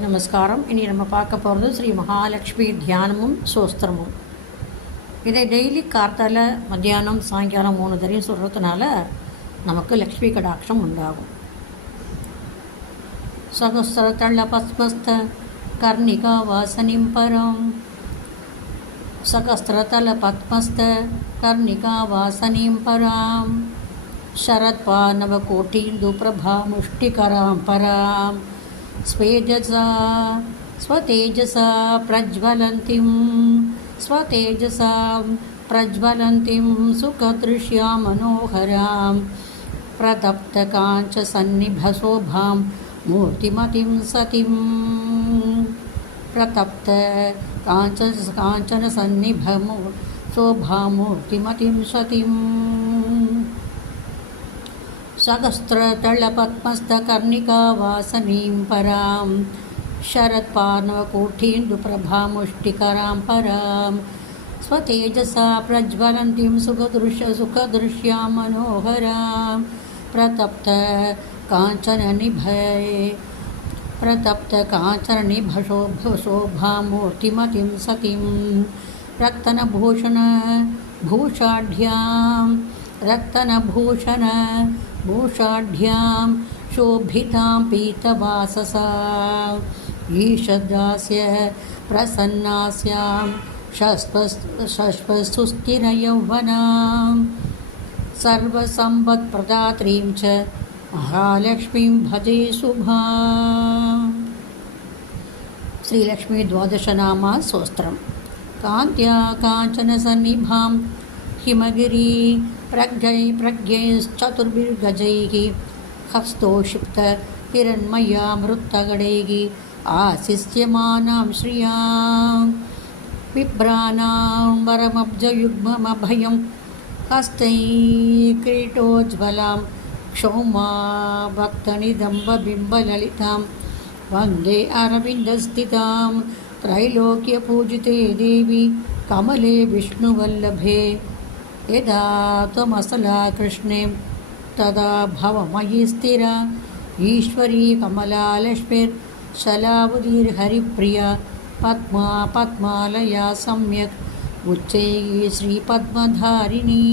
நமஸ்காரம். இனி நம்ம பார்க்க போகிறது ஸ்ரீ மகாலட்சுமி தியானமும் சோஸ்திரமும். இதை டெய்லி காத்தால மத்தியானம் சாயங்காலம் 3 தரையும் சொல்கிறதுனால நமக்கு லக்ஷ்மி கடாட்சம் உண்டாகும். சகஸ்ரதள பத்மஸ்த கர்ணிகா வாசனிம் பரம். சகஸ்ரதள பத்மஸ்த கர்ணிகா வாசனிம் பராம். शरत्पानवकोटीन्दु प्रभा मुष्टिकरां परां स्वतेजसा प्रज्वलन्तीं सुखदृश्यां मनोहरां प्रतप्तकाञ्चसन्निभशोभां मूर्तिमतीं सतीं. प्रतप्तकाञ्चनसन्निभशोभामूर्तिमतीं सतीं. सहस्रतलपद्मस्थकर्णिका वासनीं परां. शरत्पार्णवकोटीन्दुप्रभामुष्टिकरां परां स्वतेजसा प्रज्वलन्तीं सुखदृश्यां मनोहरां प्रतप्तकाञ्चननिभशोभामूर्तिमतीं सतीं. रत्नभूषाढ्यां शोभितां पीतवाससा ईषदास्य प्रसन्नास्यां शश्वस्तुस्थिरयौवनां सर्वसम्पत्प्रदात्रीं च महालक्ष्मीं भजे शुभाम्. श्रीलक्ष्मी द्वादशनामा स्तोत्रम्. कान्त्या काञ्चनसन्निभां हिमगिरी प्रज्ञैश्चतुर्भिर्गजैः हस्तोषिप्त हिरण्मयामृतगणैः आशिष्यमानां श्रियां बिभ्राणां वरमब्जयुग्ममभयं हस्तैः किरीटोज्ज्वलां क्षौमा भक्तनिदम्बबिम्बललितां वन्दे अरविन्दस्थितां त्रैलोक्यपूजिते देवी कमले विष्णुवल्लभे. यदा त्वमसला कृष्णे तदा भवमयि स्थिरा ईश्वरी कमला लक्ष्मीर्शलावतीर्हरिप्रिया पद्मालया सम्यक् उच्चैः श्रीपद्मधारिणी.